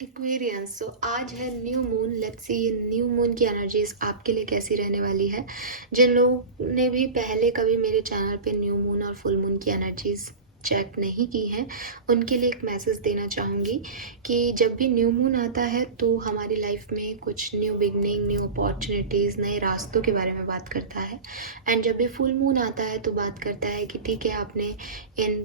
Aquarians, तो आज है न्यू मून। लेट्स सी ये न्यू मून की एनर्जीज आपके लिए कैसी रहने वाली है। जिन लोगों ने भी पहले कभी मेरे चैनल पे न्यू मून और फुल मून की एनर्जीज चेक नहीं की हैं, उनके लिए एक मैसेज देना चाहूँगी कि जब भी न्यू मून आता है तो हमारी लाइफ में कुछ न्यू बिगनिंग, न्यू अपॉर्चुनिटीज़, नए रास्तों के बारे में बात करता है। एंड जब भी फुल मून आता है तो बात करता है कि ठीक है, आपने इन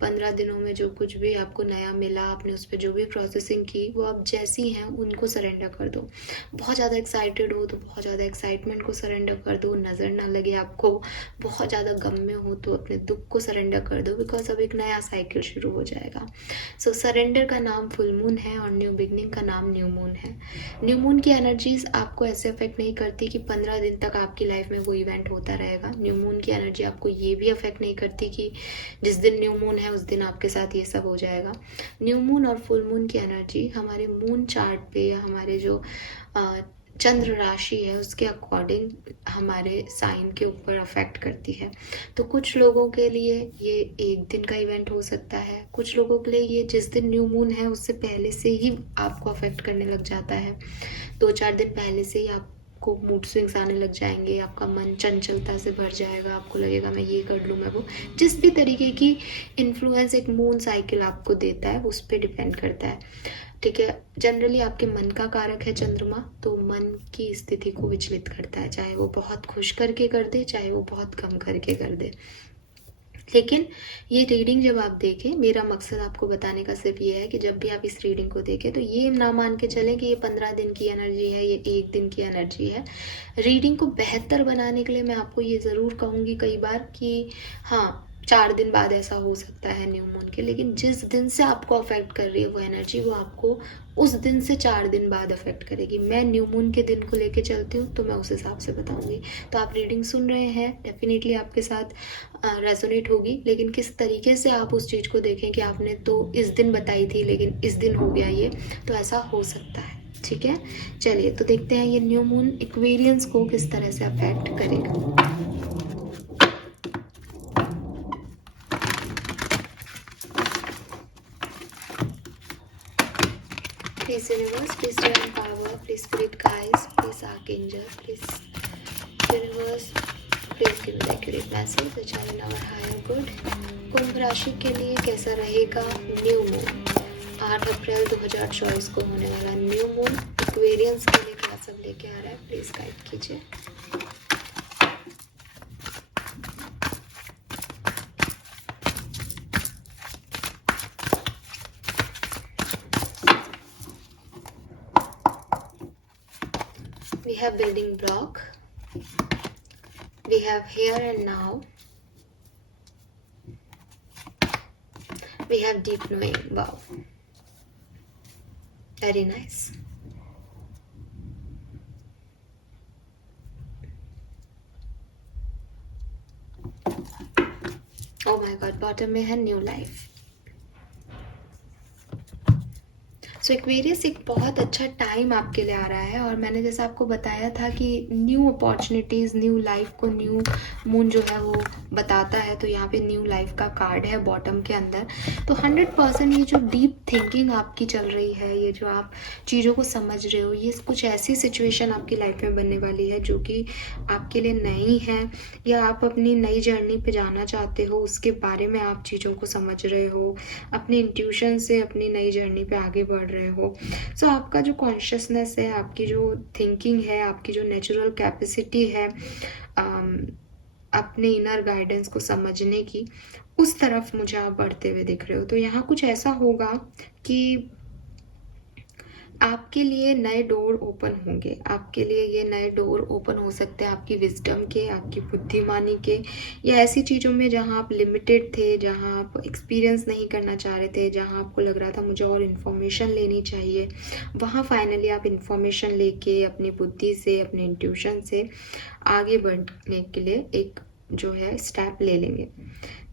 15 दिनों में जो कुछ भी आपको नया मिला, आपने उस पर जो भी प्रोसेसिंग की, वो अब जैसी हैं उनको सरेंडर कर दो। बहुत ज़्यादा एक्साइटेड हो तो बहुत ज़्यादा एक्साइटमेंट को सरेंडर कर दो, नज़र ना लगे आपको। बहुत ज़्यादा गम में हो तो अपने दुख को सरेंडर कर दो, बिकॉज अब एक नया साइकिल शुरू हो जाएगा। सो सरेंडर का नाम फुल मून है और न्यू बिगनिंग का नाम न्यू मून है। न्यू मून की एनर्जीज आपको ऐसे अफेक्ट नहीं करती कि 15 दिन तक आपकी लाइफ में वो इवेंट होता रहेगा। न्यू मून की एनर्जी आपको ये भी अफेक्ट नहीं करती कि जिस दिन न्यू मून है उस दिन आपके साथ ये सब हो जाएगा। न्यू मून और फुल मून की एनर्जी हमारे मून चार्ट पे या हमारे जो चंद्र राशि है उसके अकॉर्डिंग हमारे साइन के ऊपर अफेक्ट करती है। तो कुछ लोगों के लिए ये एक दिन का इवेंट हो सकता है, कुछ लोगों के लिए ये जिस दिन न्यू मून है उससे पहले से ही आपको अफेक्ट करने लग जाता है। 2-4 दिन पहले से ही आपको मूड स्विंग्स आने लग जाएंगे, आपका मन चंचलता से भर जाएगा, आपको लगेगा मैं ये कर लूँ, मैं वो। जिस भी तरीके की इन्फ्लुएंस एक मून साइकिल आपको देता है उस पर डिपेंड करता है। ठीक है, जनरली आपके मन का कारक है चंद्रमा, तो मन की स्थिति को विचलित करता है, चाहे वो बहुत खुश करके कर दे, चाहे वो बहुत कम करके कर दे। लेकिन ये रीडिंग जब आप देखें, मेरा मकसद आपको बताने का सिर्फ ये है कि जब भी आप इस रीडिंग को देखें तो ये ना मान के चलें कि ये 15 दिन की एनर्जी है, ये एक दिन की एनर्जी है। रीडिंग को बेहतर बनाने के लिए मैं आपको ये ज़रूर कहूँगी कई बार कि हाँ, 4 दिन बाद ऐसा हो सकता है न्यू मून के, लेकिन जिस दिन से आपको अफेक्ट कर रही है वो एनर्जी, वो आपको उस दिन से 4 दिन बाद अफेक्ट करेगी। मैं न्यू मून के दिन को लेके चलती हूँ तो मैं उस हिसाब से बताऊँगी। तो आप रीडिंग सुन रहे हैं, डेफिनेटली आपके साथ रेजोनेट होगी, लेकिन किस तरीके से आप उस चीज़ को देखें कि आपने तो इस दिन बताई थी लेकिन इस दिन हो गया ये, तो ऐसा हो सकता है। ठीक है, चलिए तो देखते हैं ये न्यू मून एक्वेरियंस को किस तरह से अफेक्ट करेगा। Please universe, please divine power, please spirit guides, please archangel, please universe, please give me the accurate message which I will our higher good। कुंभ राशि के लिए कैसा रहेगा न्यू मून? 8 अप्रैल 2024 को होने वाला न्यू मून एक्वेरियंस के लिए क्या सब लेके आ रहा है, प्लीज गाइड कीजिए। We have building block, we have here and now, we have deep knowing. Wow, very nice। Oh my god, bottom में है न्यू लाइफ। सो एक्वेरियस एक बहुत अच्छा टाइम आपके लिए आ रहा है, और मैंने जैसा आपको बताया था कि न्यू अपॉर्चुनिटीज़, न्यू लाइफ को न्यू मून जो है वो बताता है, तो यहाँ पे न्यू लाइफ का कार्ड है बॉटम के अंदर। तो 100% ये जो डीप थिंकिंग आपकी चल रही है, ये जो आप चीज़ों को समझ रहे हो, ये कुछ ऐसी सिचुएशन आपकी लाइफ में बनने वाली है जो कि आपके लिए नई है, या आप अपनी नई जर्नी पे जाना चाहते हो, उसके बारे में आप चीज़ों को समझ रहे हो, अपनी इंट्यूशन से अपनी नई जर्नी पे आगे बढ़ रहे हो। सो आपका जो कॉन्शियसनेस है, आपकी जो थिंकिंग है, आपकी जो नेचुरल कैपेसिटी है अपने इनर गाइडेंस को समझने की, उस तरफ मुझे आप बढ़ते हुए दिख रहे हो। तो यहाँ कुछ ऐसा होगा कि आपके लिए नए डोर ओपन होंगे, आपके लिए ये नए डोर ओपन हो सकते हैं आपकी विजडम के, आपकी बुद्धिमानी के, या ऐसी चीज़ों में जहाँ आप लिमिटेड थे, जहाँ आप एक्सपीरियंस नहीं करना चाह रहे थे, जहाँ आपको लग रहा था मुझे और इन्फॉर्मेशन लेनी चाहिए, वहाँ फाइनली आप इन्फॉर्मेशन लेके अपनी बुद्धि से, अपने इंट्यूशन से आगे बढ़ने के लिए एक जो है स्टेप ले लेंगे।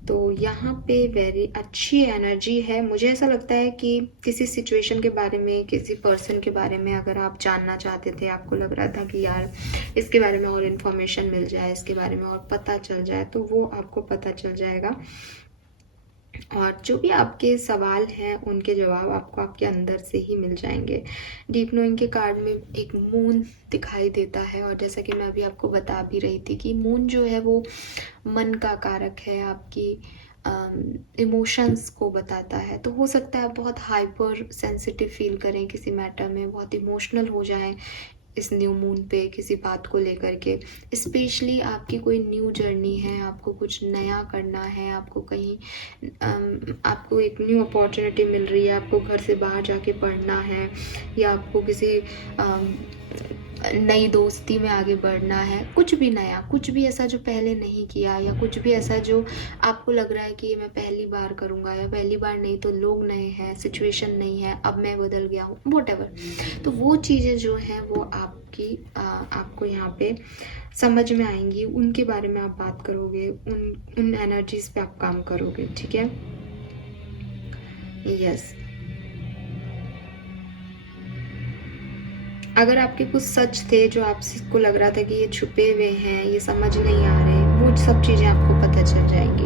तो यहाँ पे वेरी अच्छी एनर्जी है। मुझे ऐसा लगता है कि किसी सिचुएशन के बारे में, किसी पर्सन के बारे में अगर आप जानना चाहते थे, आपको लग रहा था कि यार इसके बारे में और इन्फॉर्मेशन मिल जाए, इसके बारे में और पता चल जाए, तो वो आपको पता चल जाएगा। और जो भी आपके सवाल हैं उनके जवाब आपको आपके अंदर से ही मिल जाएंगे। डीप नोइंग के कार्ड में एक मून दिखाई देता है, और जैसा कि मैं अभी आपको बता भी रही थी कि मून जो है वो मन का कारक है, आपकी इमोशंस को बताता है। तो हो सकता है आप बहुत हाइपर सेंसिटिव फील करें किसी मैटर में, बहुत इमोशनल हो जाएं इस न्यू मून पे किसी बात को लेकर के। स्पेशली आपकी कोई न्यू जर्नी है, आपको कुछ नया करना है, आपको कहीं आपको एक न्यू अपॉर्चुनिटी मिल रही है, आपको घर से बाहर जाके पढ़ना है, या आपको किसी नई दोस्ती में आगे बढ़ना है, कुछ भी नया, कुछ भी ऐसा जो पहले नहीं किया, या कुछ भी ऐसा जो आपको लग रहा है कि ये मैं पहली बार करूँगा, या पहली बार नहीं तो लोग नए हैं, सिचुएशन नहीं है, अब मैं बदल गया हूँ, व्हाटएवर। तो वो चीज़ें जो हैं वो आपको यहाँ पे समझ में आएंगी, उनके बारे में आप बात करोगे, उन एनर्जीज पे आप काम करोगे, ठीक है। यस, अगर आपके कुछ सच थे जो आपको लग रहा था कि ये छुपे हुए हैं, ये समझ नहीं आ रहे, वो सब चीज़ें आपको पता चल जाएंगी।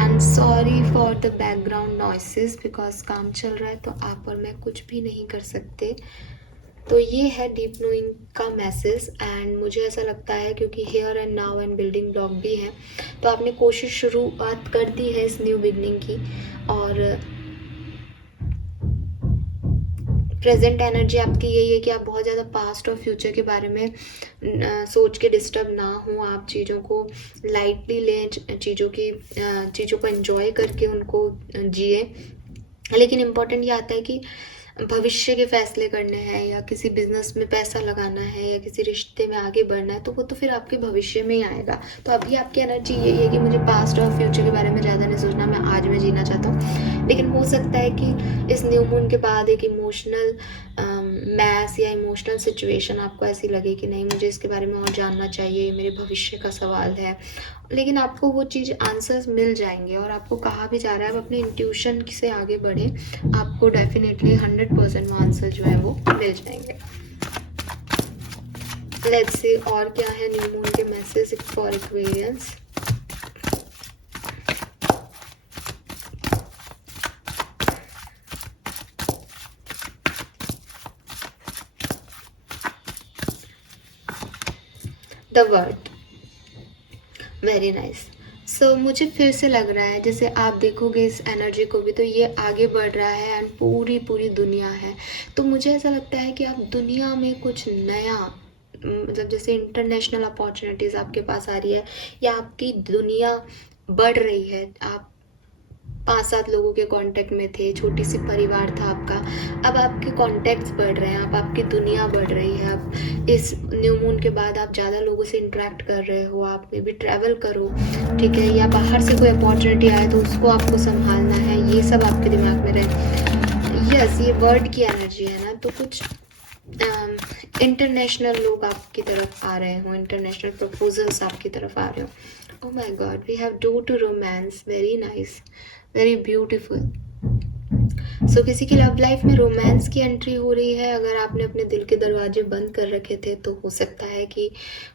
And sorry for the background noises, because काम चल रहा है तो आप और मैं कुछ भी नहीं कर सकते। तो ये है डीप नोइंग का मैसेज। एंड मुझे ऐसा लगता है क्योंकि here and now and building block भी है, तो आपने कोशिश शुरुआत कर दी है इस न्यू बिगनिंग की, और प्रेजेंट एनर्जी आपकी यही है कि आप बहुत ज़्यादा पास्ट और फ्यूचर के बारे में सोच के डिस्टर्ब ना हो, आप चीज़ों को लाइटली लें, चीज़ों को एंजॉय करके उनको जिए। लेकिन इम्पॉर्टेंट ये आता है कि भविष्य के फैसले करने हैं, या किसी बिजनेस में पैसा लगाना है, या किसी रिश्ते में आगे बढ़ना है, तो वो तो फिर आपके भविष्य में ही आएगा। तो अभी आपकी एनर्जी यही है कि मुझे पास्ट और फ्यूचर के बारे में ज़्यादा नहीं सोचना, मैं आज में जीना चाहता हूँ। लेकिन हो सकता है कि इस न्यू मून के बाद एक इमोशनल मैस या इमोशनल सिचुएशन आपको ऐसी लगे कि नहीं, मुझे इसके बारे में और जानना चाहिए, ये मेरे भविष्य का सवाल है। लेकिन आपको वो चीज़ आंसर्स मिल जाएंगे, और आपको कहा भी जा रहा है आप अपने इंट्यूशन से आगे बढ़ें, आपको डेफिनेटली 100% वो आंसर जो है वो मिल जाएंगे। लेट्स सी और क्या है न्यू मून के message for Aquarians. The word, very nice. So मुझे फिर से लग रहा है जैसे आप देखोगे इस एनर्जी को भी, तो ये आगे बढ़ रहा है एंड पूरी पूरी दुनिया है। तो मुझे ऐसा लगता है कि आप दुनिया में कुछ नया, मतलब जैसे इंटरनेशनल अपॉर्चुनिटीज़ आपके पास आ रही है, या आपकी दुनिया बढ़ रही है। आप 5-7 लोगों के कांटेक्ट में थे, छोटी सी परिवार था आपका, अब आपके कांटेक्ट्स बढ़ रहे हैं, अब आपकी दुनिया बढ़ रही है। अब इस न्यू मून के बाद आप ज़्यादा लोगों से इंटरेक्ट कर रहे हो, आप मे भी ट्रैवल करो, ठीक है, या बाहर से कोई अपॉर्चुनिटी आए तो उसको आपको संभालना है, ये सब आपके दिमाग में रहे। यस, ये वर्ड की एनर्जी है ना, तो कुछ इंटरनेशनल लोग आपकी तरफ आ रहे हो, इंटरनेशनल प्रपोजल्स आपकी तरफ आ रहे हो। Oh my god, we have door to romance, very nice, very beautiful. So किसी की लव लाइफ में रोमांस की एंट्री हो रही है। अगर आपने अपने दिल के दरवाजे बंद कर रखे थे तो हो सकता है कि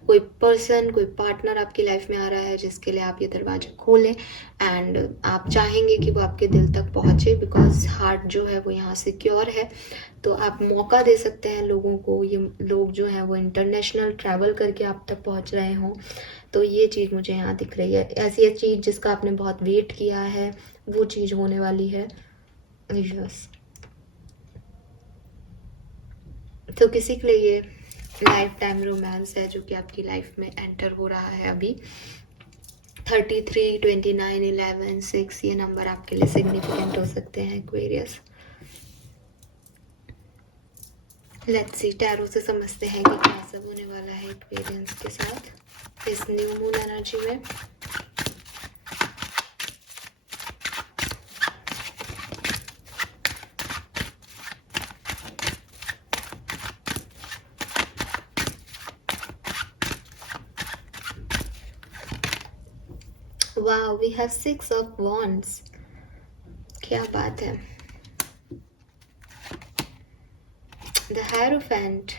कोई पर्सन, कोई पार्टनर आपकी लाइफ में आ रहा है जिसके लिए आप ये दरवाजे खोलें, एंड आप चाहेंगे कि वो आपके दिल तक पहुँचे, बिकॉज हार्ट जो है वो यहाँ सिक्योर है। तो आप मौका दे सकते हैं लोगों को, ये लोग जो हैं वो इंटरनेशनल ट्रैवल करके आप तक पहुँच रहे हों। तो ये चीज़ मुझे यहाँ दिख रही है, ऐसी चीज़ जिसका आपने बहुत वेट किया है, वो चीज़ होने वाली है। यस, तो किसी के लिए ये लाइफ टाइम रोमांस है जो कि आपकी लाइफ में एंटर हो रहा है अभी। 33, 29, 11, 6 ये नंबर आपके लिए सिग्निफिकेंट हो सकते हैं एक्वेरियस। लेट्स सी, टैरो से समझते हैं कि क्या सब होने वाला है एक्वेरियंस के साथ इस न्यू मून एनर्जी में। Wow, we have 6 of wands, क्या बात है। The hierophant,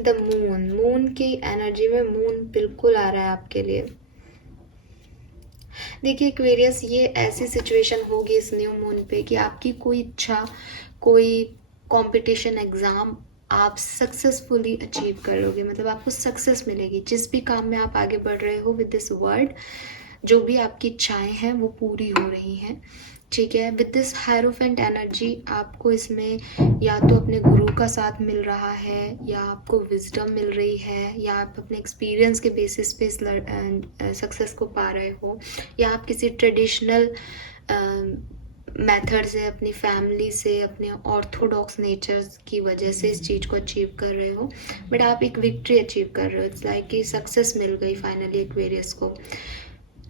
the moon, moon की एनर्जी में मून बिल्कुल आ रहा है आपके लिए। देखिए एक्वेरियस, ये ऐसी सिचुएशन होगी इस न्यू मून पे कि आपकी कोई इच्छा, कोई कंपटीशन एग्ज़ाम आप सक्सेसफुली अचीव कर लोगे, मतलब आपको सक्सेस मिलेगी जिस भी काम में आप आगे बढ़ रहे हो विद दिस वर्ड। जो भी आपकी इच्छाएं हैं वो पूरी हो रही हैं, ठीक है। विद दिस हायरोफेंट एनर्जी आपको इसमें या तो अपने गुरु का साथ मिल रहा है, या आपको विजडम मिल रही है, या आप अपने एक्सपीरियंस के बेसिस पे इस सक्सेस को पा रहे हो, या आप किसी ट्रेडिशनल मेथड से, अपनी फैमिली से, अपने ऑर्थोडॉक्स नेचर की वजह से इस चीज़ को अचीव कर रहे हो, बट आप एक विक्ट्री अचीव कर रहे हो। इट्स लाइक कि सक्सेस मिल गई फाइनली एक्वेरियस को।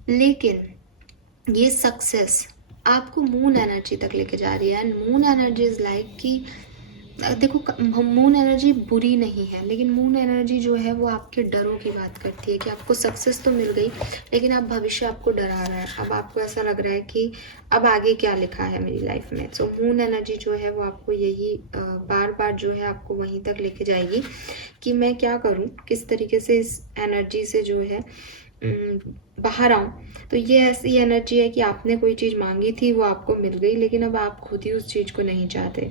लेकिन ये सक्सेस आपको मून एनर्जी तक लेके जा रही है, and moon energy is like कि देखो मून एनर्जी बुरी नहीं है, लेकिन मून एनर्जी जो है वो आपके डरों की बात करती है कि आपको सक्सेस तो मिल गई लेकिन अब भविष्य आपको डरा रहा है। अब आपको ऐसा लग रहा है कि अब आगे क्या लिखा है मेरी लाइफ में। सो मून एनर्जी जो है वो आपको यही बार बार जो है आपको वहीं तक लेके जाएगी कि मैं क्या करूँ, किस तरीके से इस एनर्जी से जो है बाहर आऊँ। तो ये ऐसी एनर्जी है कि आपने कोई चीज़ मांगी थी, वो आपको मिल गई, लेकिन अब आप खुद ही उस चीज़ को नहीं चाहते,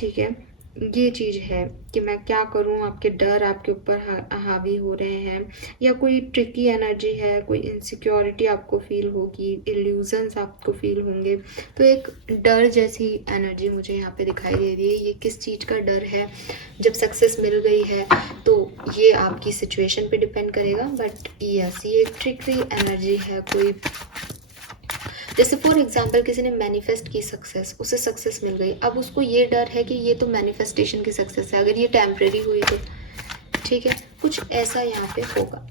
ठीक है। ये चीज़ है कि मैं क्या करूं, आपके डर आपके ऊपर हावी हो रहे हैं, या कोई ट्रिकी एनर्जी है, कोई इनसिक्योरिटी आपको फील होगी, इल्यूजन्स आपको फील होंगे। तो एक डर जैसी एनर्जी मुझे यहाँ पे दिखाई दे रही है। ये किस चीज़ का डर है? जब सक्सेस मिल गई है तो ये आपकी सिचुएशन पे डिपेंड करेगा, बट यस ये एक ट्रिकी एनर्जी है। कोई जैसे फॉर एग्जाम्पल किसी ने मैनिफेस्ट की सक्सेस, उसे सक्सेस मिल गई, अब उसको ये डर है कि ये तो मैनिफेस्टेशन की सक्सेस है, अगर ये टेम्परेरी हुई तो, ठीक है, कुछ ऐसा यहाँ पे होगा।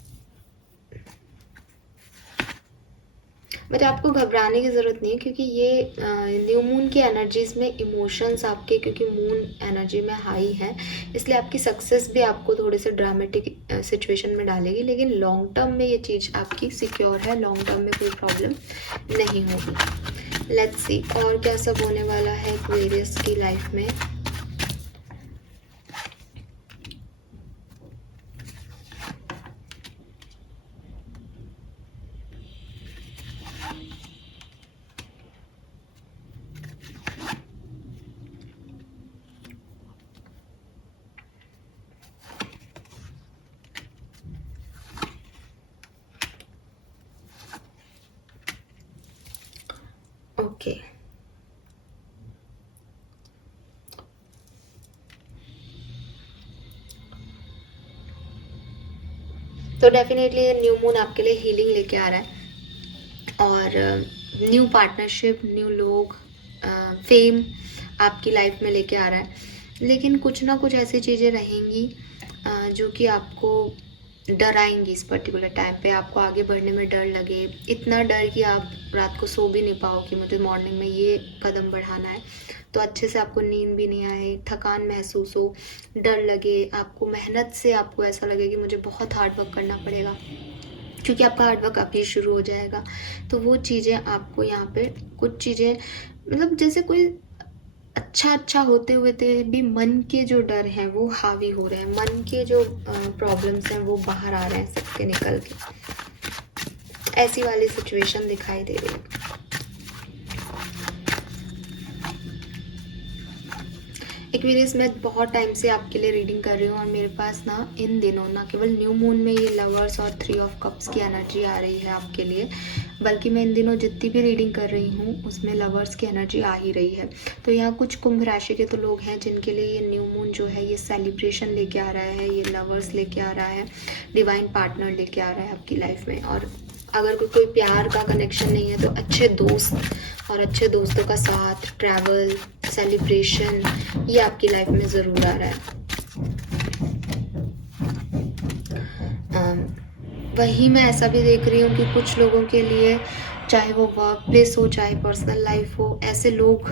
बट आपको घबराने की ज़रूरत नहीं है, क्योंकि ये न्यू मून की एनर्जीज़ में इमोशंस आपके, क्योंकि मून एनर्जी में हाई है, इसलिए आपकी सक्सेस भी आपको थोड़े से ड्रामेटिक सिचुएशन में डालेगी, लेकिन लॉन्ग टर्म में ये चीज़ आपकी सिक्योर है, लॉन्ग टर्म में कोई प्रॉब्लम नहीं होगी। लेट्स सी और क्या सब होने वाला है एक्वेरियस की लाइफ में। ओके तो डेफिनेटली न्यू मून आपके लिए हीलिंग लेके आ रहा है, और न्यू पार्टनरशिप, न्यू लोग, फेम आपकी लाइफ में लेके आ रहा है। लेकिन कुछ ना कुछ ऐसी चीज़ें रहेंगी जो कि आपको डराएंगी। इस पर्टिकुलर टाइम पे आपको आगे बढ़ने में डर लगे, इतना डर कि आप रात को सो भी नहीं पाओ कि मुझे मॉर्निंग में ये कदम बढ़ाना है, तो अच्छे से आपको नींद भी नहीं आए, थकान महसूस हो, डर लगे, आपको मेहनत से आपको ऐसा लगे कि मुझे बहुत हार्ड वर्क करना पड़ेगा, क्योंकि आपका हार्ड वर्क अभी शुरू हो जाएगा। तो वो चीज़ें आपको यहाँ पे कुछ चीज़ें, मतलब जैसे कोई अच्छा होते हुए भी मन के जो डर हैं वो हावी हो रहे हैं, मन के जो प्रॉब्लम्स हैं वो बाहर आ रहे हैं सबके निकल के, ऐसी वाली सिचुएशन दिखाई दे रही है। एक्वेरियस, मैं बहुत टाइम से आपके लिए रीडिंग कर रही हूँ, और मेरे पास ना इन दिनों ना केवल न्यू मून में ये लवर्स और 3 ऑफ कप्स की एनर्जी आ रही है आपके लिए, बल्कि मैं इन दिनों जितनी भी रीडिंग कर रही हूँ उसमें लवर्स की एनर्जी आ ही रही है। तो यहाँ कुछ कुंभ राशि के तो लोग हैं जिनके लिए ये न्यू मून जो है ये सेलिब्रेशन लेके आ रहा है, ये लवर्स लेके आ रहा है, डिवाइन पार्टनर लेके आ रहा है आपकी लाइफ में। और अगर कोई प्यार का कनेक्शन नहीं है तो अच्छे दोस्त और अच्छे दोस्तों का साथ, ट्रैवल, सेलिब्रेशन, ये आपकी लाइफ में ज़रूर आ रहा है। वहीं मैं ऐसा भी देख रही हूँ कि कुछ लोगों के लिए, चाहे वो वर्क प्लेस हो चाहे पर्सनल लाइफ हो, ऐसे लोग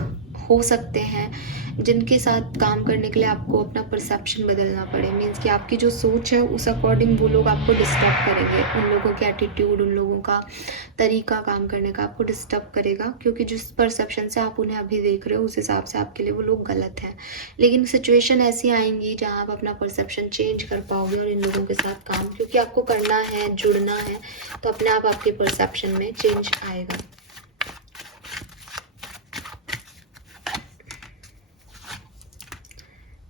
हो सकते हैं जिनके साथ काम करने के लिए आपको अपना परसेप्शन बदलना पड़े। मीन्स कि आपकी जो सोच है उस अकॉर्डिंग वो लोग आपको डिस्टर्ब करेंगे। उन लोगों के एटीट्यूड, उन लोगों का तरीका काम करने का आपको डिस्टर्ब करेगा, क्योंकि जिस परसेप्शन से आप उन्हें अभी देख रहे हो उस हिसाब से आपके लिए वो लोग गलत हैं। लेकिन सिचुएशन ऐसी आएंगी जहाँ आप अपना परसेप्शन चेंज कर पाओगे और इन लोगों के साथ काम, क्योंकि आपको करना है, जुड़ना है, तो अपने आप आपके परसेप्शन में चेंज आएगा।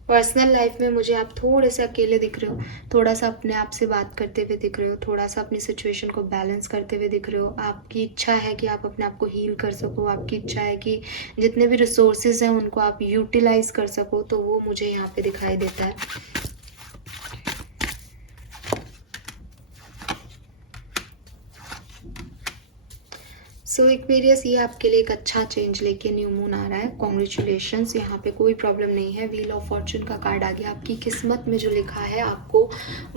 पर्सनल लाइफ में मुझे आप थोड़े से अकेले दिख रहे हो, थोड़ा सा अपने आप से बात करते हुए दिख रहे हो, थोड़ा सा अपनी सिचुएशन को बैलेंस करते हुए दिख रहे हो। आपकी इच्छा है कि आप अपने आप को हील कर सको, आपकी इच्छा है कि जितने भी रिसोर्सेज हैं उनको आप यूटिलाइज कर सको, तो वो मुझे यहाँ पे दिखाई देता है। सो एक्वेरियस, ये आपके लिए एक अच्छा चेंज लेके न्यू मून आ रहा है। कॉन्ग्रेचुलेशंस, यहाँ पे कोई प्रॉब्लम नहीं है। व्हील ऑफ फॉर्चून का कार्ड आ गया। आपकी किस्मत में जो लिखा है आपको,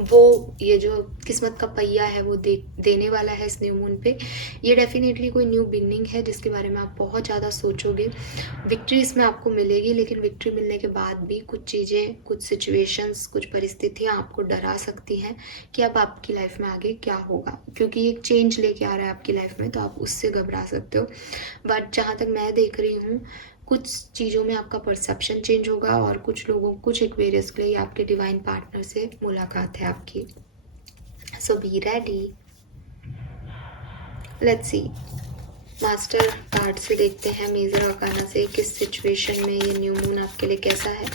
वो ये जो किस्मत का पहिया है वो देने वाला है इस न्यू मून पे। ये डेफिनेटली कोई न्यू बिगनिंग है जिसके बारे में आप बहुत ज़्यादा सोचोगे। विक्ट्री इसमें आपको मिलेगी, लेकिन विक्ट्री मिलने के बाद भी कुछ चीज़ें, कुछ सिचुएशंस, कुछ परिस्थितियाँ आपको डरा सकती हैं कि अब आपकी लाइफ में आगे क्या होगा, क्योंकि एक चेंज लेके आ रहा है आपकी लाइफ में, तो आप उससे घबरा सकते हो। बट जहाँ तक मैं देख रही हूँ, कुछ चीज़ों में आपका परसेप्शन चेंज होगा और कुछ एक्वेरियस के लिए आपके डिवाइन पार्टनर से मुलाकात है आपकी। So be ready. Let's see, Mastercard से देखते हैं, मेजर आर्काना से किस सिचुएशन में ये न्यू मून आपके लिए कैसा है।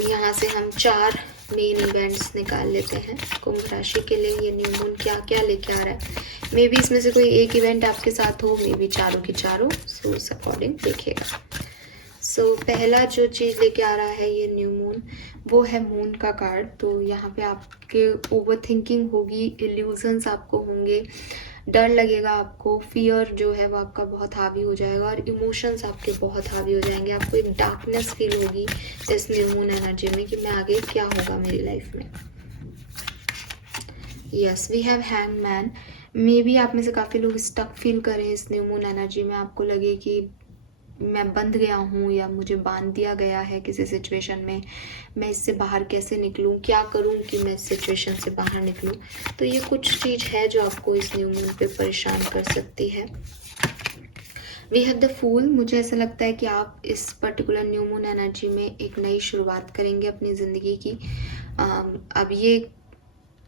यहाँ से हम 4 मेन इवेंट्स निकाल लेते हैं। कुंभ राशि के लिए ये न्यू मून क्या क्या लेके आ रहा है। मे बी इसमें से कोई एक इवेंट आपके साथ हो, मे बी चारों की चारों, सो उस अकॉर्डिंग देखिएगा। सो पहला जो चीज़ लेके आ रहा है ये न्यू मून, वो है मून का कार्ड। तो यहाँ पे आपके ओवर थिंकिंग होगी, इल्यूजन्स आपको होंगे, डर लगेगा आपको, फियर जो है वो आपका बहुत हावी हो जाएगा और इमोशंस आपके बहुत हावी हो जाएंगे। आपको एक डार्कनेस फील होगी इस न्यू मून एनर्जी में कि मैं आगे क्या होगा मेरी लाइफ में। Yes, we have hang man. Maybe आप में से काफ़ी लोग स्टक फील करें इस न्यू मून एनर्जी में। आपको लगे कि मैं बंध गया हूँ या मुझे बांध दिया गया है किसी सिचुएशन में, मैं इससे बाहर कैसे निकलूँ, क्या करूँ कि मैं इस सिचुएशन से बाहर निकलूँ। तो ये कुछ चीज़ है जो आपको इस न्यू मून पे परेशान कर सकती है। We have the fool. मुझे ऐसा लगता है कि आप इस पर्टिकुलर न्यू मून एनर्जी में एक नई शुरुआत करेंगे अपनी ज़िंदगी की। अब ये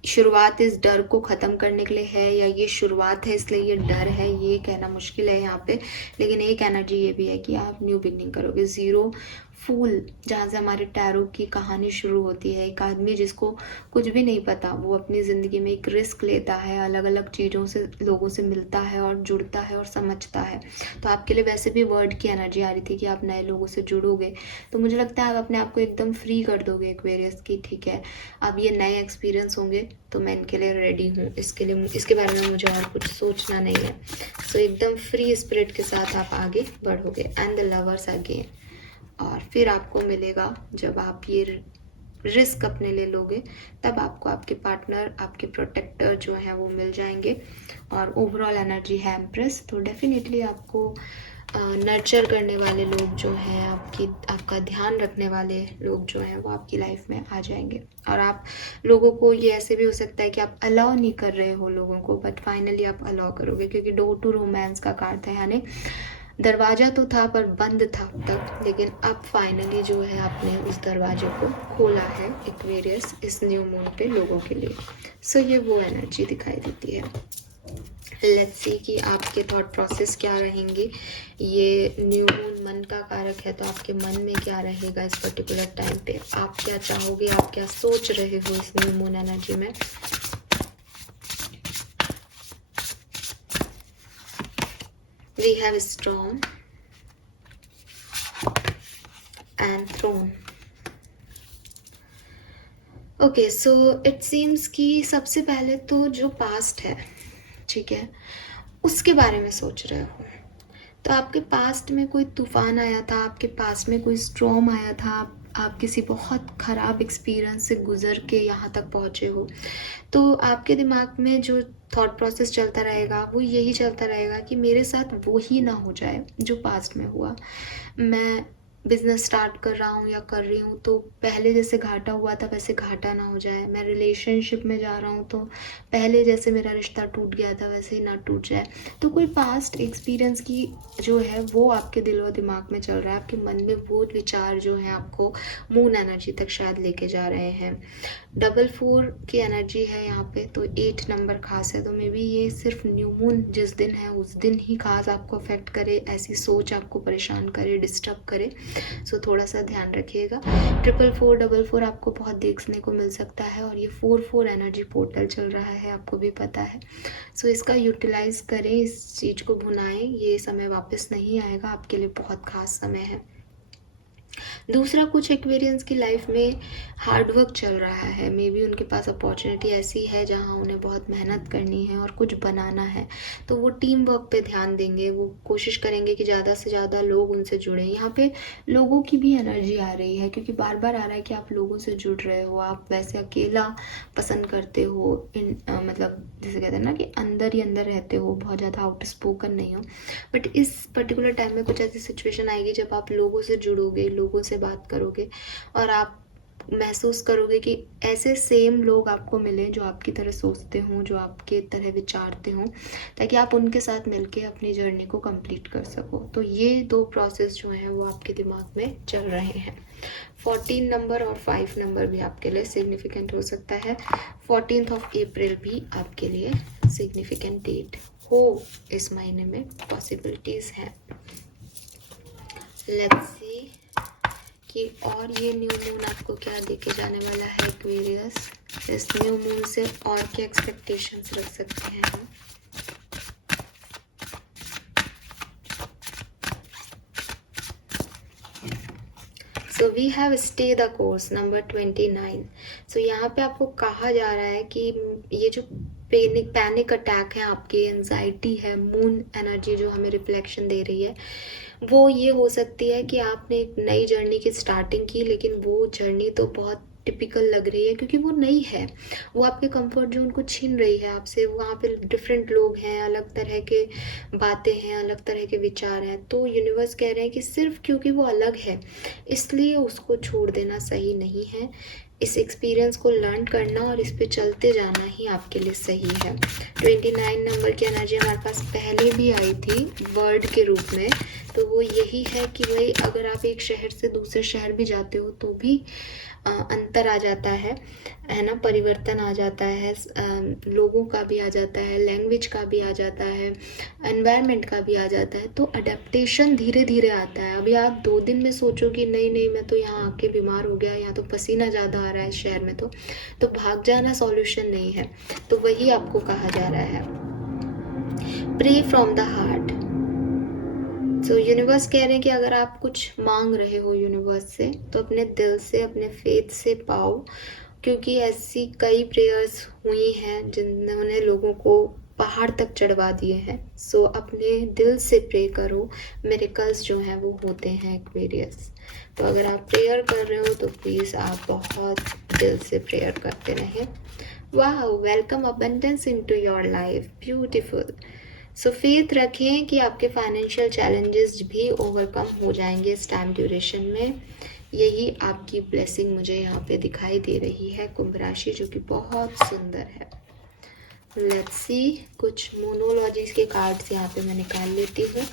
शुरुआत इस डर को ख़त्म करने के लिए है या ये शुरुआत है इसलिए ये डर है, ये कहना मुश्किल है यहाँ पे। लेकिन एक एनर्जी ये भी है कि आप न्यू बिगनिंग करोगे। 0 फूल, जहाँ से हमारे टैरो की कहानी शुरू होती है। एक आदमी जिसको कुछ भी नहीं पता, वो अपनी ज़िंदगी में एक रिस्क लेता है, अलग अलग चीज़ों से, लोगों से मिलता है और जुड़ता है और समझता है। तो आपके लिए वैसे भी वर्ड की एनर्जी आ रही थी कि आप नए लोगों से जुड़ोगे, तो मुझे लगता है आप अपने आप को एकदम फ्री कर दोगे एक्वेरियस की। ठीक है, अब ये नए एक्सपीरियंस होंगे तो मैं इनके लिए रेडी हूँ, इसके बारे में मुझे और कुछ सोचना नहीं है। सो एकदम फ्री स्पिरिट के साथ आप आगे बढ़ोगे। And the lovers again. और फिर आपको मिलेगा, जब आप ये रिस्क अपने लिए लोगे, तब आपको आपके पार्टनर, आपके प्रोटेक्टर जो हैं वो मिल जाएंगे। और ओवरऑल एनर्जी है एम्प्रेस। तो डेफिनेटली आपको नर्चर करने वाले लोग जो हैं, आपका ध्यान रखने वाले लोग जो हैं वो आपकी लाइफ में आ जाएंगे। और आप लोगों को, ये ऐसे भी हो सकता है कि आप अलाउ नहीं कर रहे हो लोगों को, बट फाइनली आप अलाउ करोगे, क्योंकि डोर टू रोमांस का कार्ड था। यानी दरवाज़ा तो था पर बंद था अब तक, लेकिन अब फाइनली जो है आपने उस दरवाजे को खोला है एक्वेरियस इस न्यू मून पे लोगों के लिए। सो ये वो एनर्जी दिखाई देती है। लेट्स सी कि आपके थॉट प्रोसेस क्या रहेंगे। ये न्यू मून मन का कारक है, तो आपके मन में क्या रहेगा इस पर्टिकुलर टाइम पे, आप क्या चाहोगे, आप क्या सोच रहे हो इस न्यू मून एनर्जी में। We have Storm and Throne. Okay, so it seems कि सबसे पहले तो जो पास्ट है, ठीक है, उसके बारे में सोच रहे हो। तो आपके पास्ट में कोई तूफान आया था, आपके पास्ट में कोई स्टॉर्म आया था, आप किसी बहुत ख़राब एक्सपीरियंस से गुज़र के यहाँ तक पहुँचे हो, तो आपके दिमाग में जो थॉट प्रोसेस चलता रहेगा वो यही चलता रहेगा कि मेरे साथ वो ही ना हो जाए जो पास्ट में हुआ। मैं बिज़नेस स्टार्ट कर रहा हूँ या कर रही हूँ तो पहले जैसे घाटा हुआ था वैसे घाटा ना हो जाए। मैं रिलेशनशिप में जा रहा हूँ तो पहले जैसे मेरा रिश्ता टूट गया था वैसे ही ना टूट जाए। तो कोई पास्ट एक्सपीरियंस की जो है वो आपके दिल और दिमाग में चल रहा है, आपके मन में वो विचार जो हैं आपको मून एनर्जी तक शायद लेके जा रहे हैं। 4 की एनर्जी है यहाँ पे, तो 8 नंबर खास है, तो मे बी ये सिर्फ न्यू मून जिस दिन है उस दिन ही खास आपको अफेक्ट करे, ऐसी सोच आपको परेशान करे, डिस्टर्ब करे। सो थोड़ा सा ध्यान रखिएगा। 444 आपको बहुत देखने को मिल सकता है और ये 4 एनर्जी पोर्टल चल रहा है, आपको भी पता है। सो इसका यूटिलाइज करें, इस चीज़ को भुनाएं, ये समय वापस नहीं आएगा, आपके लिए बहुत खास समय है। दूसरा, कुछ एक्वेरियंस की लाइफ में हार्डवर्क चल रहा है, मे बी उनके पास अपॉर्चुनिटी ऐसी है जहां उन्हें बहुत मेहनत करनी है और कुछ बनाना है, तो वो टीम वर्क पे ध्यान देंगे, वो कोशिश करेंगे कि ज़्यादा से ज़्यादा लोग उनसे जुड़ें। यहाँ पे लोगों की भी एनर्जी आ रही है क्योंकि बार बार आ रहा है कि आप लोगों से जुड़ रहे हो, आप वैसे अकेला पसंद करते हो, मतलब जैसे कहते हैं ना कि अंदर ही अंदर रहते हो, बहुत ज़्यादा आउट स्पोकन नहीं हो। बट इस पर्टिकुलर टाइम में कुछ ऐसी सिचुएशन आएगी जब आप लोगों से जुड़ोगे, लोगों से बात करोगे और आप महसूस करोगे कि ऐसे सेम लोग आपको मिले जो आपकी तरह सोचते हों, जो आपके तरह विचारते हों, ताकि आप उनके साथ मिलके अपनी जर्नी को कंप्लीट कर सको। तो ये 2 प्रोसेस जो हैं वो आपके दिमाग में चल रहे हैं। 14 नंबर और 5 नंबर भी आपके लिए सिग्निफिकेंट हो सकता है। 14th ऑफ अप्रैल भी आपके लिए सिग्निफिकेंट डेट हो इस महीने में, पॉसिबिलिटीज़ हैं। लेट्स सी कि और ये न्यू मून आपको क्या देके जाने वाला है एक्वेरियस। इस न्यू मून से और क्या एक्सपेक्टेशंस रख सकते हैं हम। So we have stay the course number 29। सो यहाँ पे आपको कहा जा रहा है कि ये जो पैनिक अटैक है, आपकी एंजाइटी है, मून एनर्जी जो हमें रिफ्लेक्शन दे रही है, वो ये हो सकती है कि आपने एक नई जर्नी की स्टार्टिंग की, लेकिन वो जर्नी तो बहुत टिपिकल लग रही है क्योंकि वो नई है, वो आपके कंफर्ट जोन को छीन रही है आपसे। वहाँ पे डिफरेंट लोग हैं, अलग तरह के बातें हैं, अलग तरह के विचार हैं। तो यूनिवर्स कह रहे हैं कि सिर्फ क्योंकि वो अलग है इसलिए उसको छोड़ देना सही नहीं है। इस एक्सपीरियंस को लर्न करना और इस पे चलते जाना ही आपके लिए सही है। 29 नंबर की एनर्जी हमारे पास पहले भी आई थी वर्ड के रूप में, तो वो यही है कि भाई अगर आप एक शहर से दूसरे शहर भी जाते हो तो भी अंतर आ जाता है ना, परिवर्तन आ जाता है, लोगों का भी आ जाता है, लैंग्वेज का भी आ जाता है, एनवायरनमेंट का भी आ जाता है। तो अडेप्टेशन धीरे धीरे आता है। अभी आप 2 दिन में सोचो कि नहीं मैं तो यहाँ आके बीमार हो गया, यहाँ तो पसीना ज़्यादा आ रहा है शहर में, तो भाग जाना सॉल्यूशन नहीं है। तो वही आपको कहा जा रहा है, pray from the heart. So universe कह रहे हैं कि अगर आप कुछ मांग रहे हो यूनिवर्स से तो अपने दिल से, अपने फेथ से पाओ, क्योंकि ऐसी कई प्रेयर्स हुई हैं जिन्होंने लोगों को पहाड़ तक चढ़वा दिए हैं। सो अपने दिल से प्रे करो, मिरेकल्स जो हैं वो होते हैं एक्वेरियस। तो अगर आप प्रेयर कर रहे हो तो प्लीज़ आप बहुत दिल से प्रेयर करते रहें। वाह, welcome abundance into your life, beautiful. So faith रखें कि आपके फाइनेंशियल चैलेंजेस भी ओवरकम हो जाएंगे इस टाइम ड्यूरेशन में। यही आपकी ब्लेसिंग मुझे यहाँ पे दिखाई दे रही है, कुंभ राशि, जो कि बहुत सुंदर है। लेट्स सी, कुछ मोनोलॉजीज के कार्ड्स यहाँ पे मैं निकाल लेती हूँ।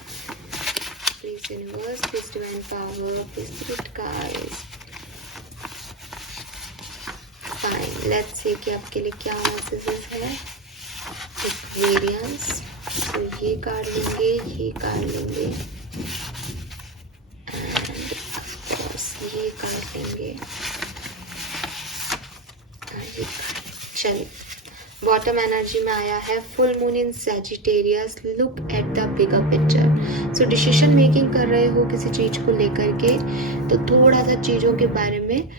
Please universe, please divine power, please spirit guides. Fine, let's see कि आपके लिए क्या मैसेजेस है। एक्वेरियंस, तो ये कार्ड लेंगे, ये कार्ड लेंगे, एंड ऑफ कोर्स ये कार्ड लेंगे, चलिए। बॉटम एनर्जी में आया है full moon in Sagittarius, look at the bigger picture. So decision making कर रहे हो किसी चीज़ को लेकर के, तो थोड़ा सा चीज़ों के बारे में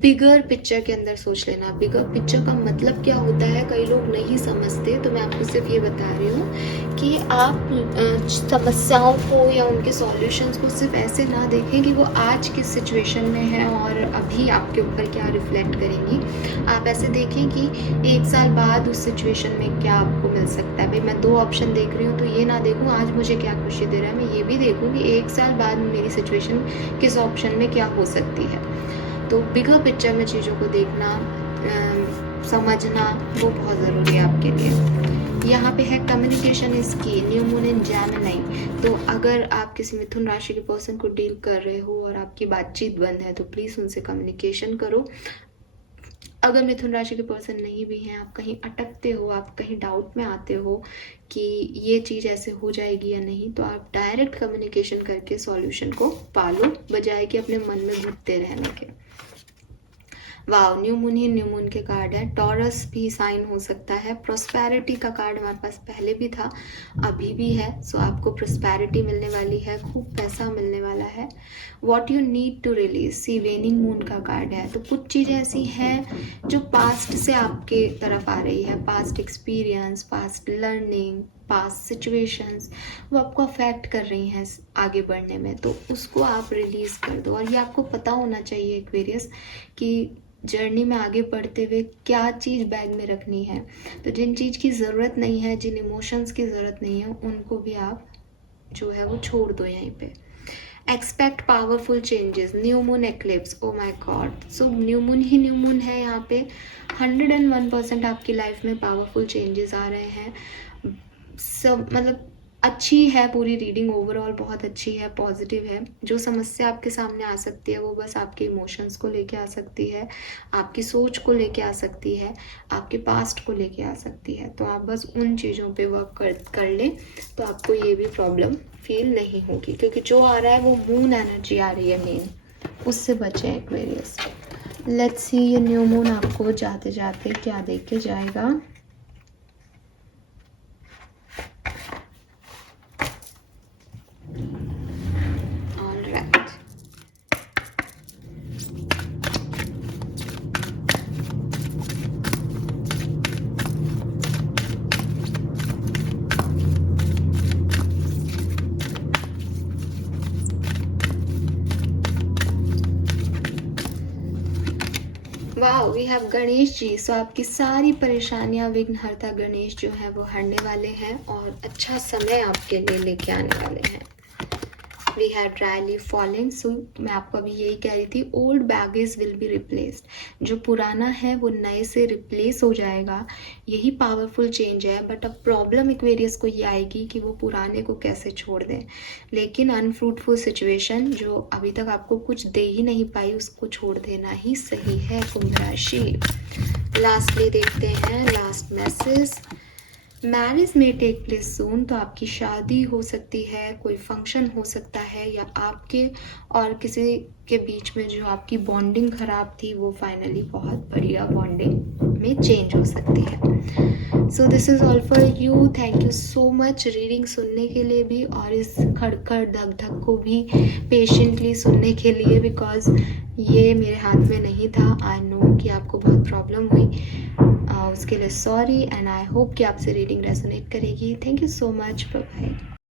बिगर पिक्चर के अंदर सोच लेना। बिगर पिक्चर का मतलब क्या होता है कई लोग नहीं समझते, तो मैं आपको सिर्फ ये बता रही हूँ कि आप समस्याओं को या उनके सॉल्यूशंस को सिर्फ ऐसे ना देखें कि वो आज किस सिचुएशन में है और अभी आपके ऊपर क्या रिफ्लेक्ट करेंगी। आप ऐसे देखें कि 1 साल बाद उस सिचुएशन में क्या आपको मिल सकता है। भाई मैं 2 ऑप्शन देख रही हूँ, तो ये ना देखूँ आज मुझे क्या खुशी दे रहा है, मैं ये भी देखूँ कि 1 साल बाद मेरी सिचुएशन किस ऑप्शन में क्या हो सकती है। तो बिगर पिक्चर में चीज़ों को देखना, समझना वो बहुत ज़रूरी है आपके लिए। यहाँ पे है कम्युनिकेशन इज की, न्यू मून इन जेमिनी। तो अगर आप किसी मिथुन राशि के पर्सन को डील कर रहे हो और आपकी बातचीत बंद है, तो प्लीज़ उनसे कम्युनिकेशन करो। अगर मिथुन राशि के पर्सन नहीं भी हैं, आप कहीं अटकते हो, आप कहीं डाउट में आते हो कि ये चीज़ ऐसे हो जाएगी या नहीं, तो आप डायरेक्ट कम्युनिकेशन करके सॉल्यूशन को पालो, बजाय कि अपने मन में घुटते रहने के। वाओ, न्यू मून ही न्यू मून के कार्ड है। टॉरस भी साइन हो सकता है। प्रोस्पैरिटी का कार्ड हमारे पास पहले भी था, अभी भी है। सो आपको प्रोस्पैरिटी मिलने वाली है, खूब पैसा मिलने वाला है। What you need to release, see waning moon का कार्ड है। तो कुछ चीज़ें ऐसी हैं जो पास्ट से आपके तरफ आ रही है, past experience, past learning, past situations, वो आपको अफेक्ट कर रही हैं आगे बढ़ने में, तो उसको आप रिलीज़ कर दो। और ये आपको पता होना चाहिए एक्वेरियस कि जर्नी में आगे बढ़ते हुए क्या चीज़ बैग में रखनी है। तो जिन चीज़ की ज़रूरत नहीं है, जिन इमोशंस की ज़रूरत नहीं है, उनको भी आप जो है वो छोड़ दो यहीं पे। Expect powerful changes, new moon eclipse, oh my God. So new moon he new moon है यहाँ पे। 101% आपकी लाइफ में पावरफुल चेंजेस आ रहे हैं। सब मतलब अच्छी है पूरी रीडिंग, ओवरऑल बहुत अच्छी है, पॉजिटिव है। जो समस्या आपके सामने आ सकती है वो बस आपके इमोशंस को लेके आ सकती है, आपकी सोच को लेके आ सकती है, आपके पास्ट को लेके आ सकती है। तो आप बस उन चीज़ों पे वर्क कर लें, तो आपको ये भी प्रॉब्लम फील नहीं होगी, क्योंकि जो आ रहा है वो मून एनर्जी आ रही है मेन, उससे बचें एक्वेरियस। लेट्स सी ये न्यू मून आपको जाते जाते क्या देख के जाएगा। वाह, वी हैव गणेश जी। सो आपकी सारी परेशानियां विघ्नहर्ता गणेश जो है वो हरने वाले हैं और अच्छा समय आपके लिए लेके आने वाले हैं। We have dry leaf falling. So मैं आपको अभी यही कह रही थी, old baggage will be replaced. जो पुराना है वो नए से रिप्लेस हो जाएगा, यही पावरफुल चेंज है। बट अब प्रॉब्लम एक्वेरियस को ये आएगी कि वो पुराने को कैसे छोड़ दें। लेकिन अनफ्रूटफुल सिचुएशन जो अभी तक आपको कुछ दे ही नहीं पाई, उसको छोड़ देना ही सही है कुंभ राशि। लास्टली देखते हैं लास्ट मैसेज। मैरिज में टेक प्लेस सून। तो आपकी शादी हो सकती है, कोई फंक्शन हो सकता है, या आपके और किसी के बीच में जो आपकी बॉन्डिंग खराब थी वो फाइनली बहुत बढ़िया बॉन्डिंग में चेंज हो सकती है। So this is all for you. Thank you so much reading सुनने के लिए भी, और इस खड़खड़ धक धक को भी पेशेंटली सुनने के लिए, बिकॉज ये मेरे हाथ में नहीं था। आई नो कि आपको बहुत प्रॉब्लम हुई, उसके लिए सॉरी, एंड आई होप कि आपसे रीडिंग रेजोनेट करेगी। Thank you so much. Bye.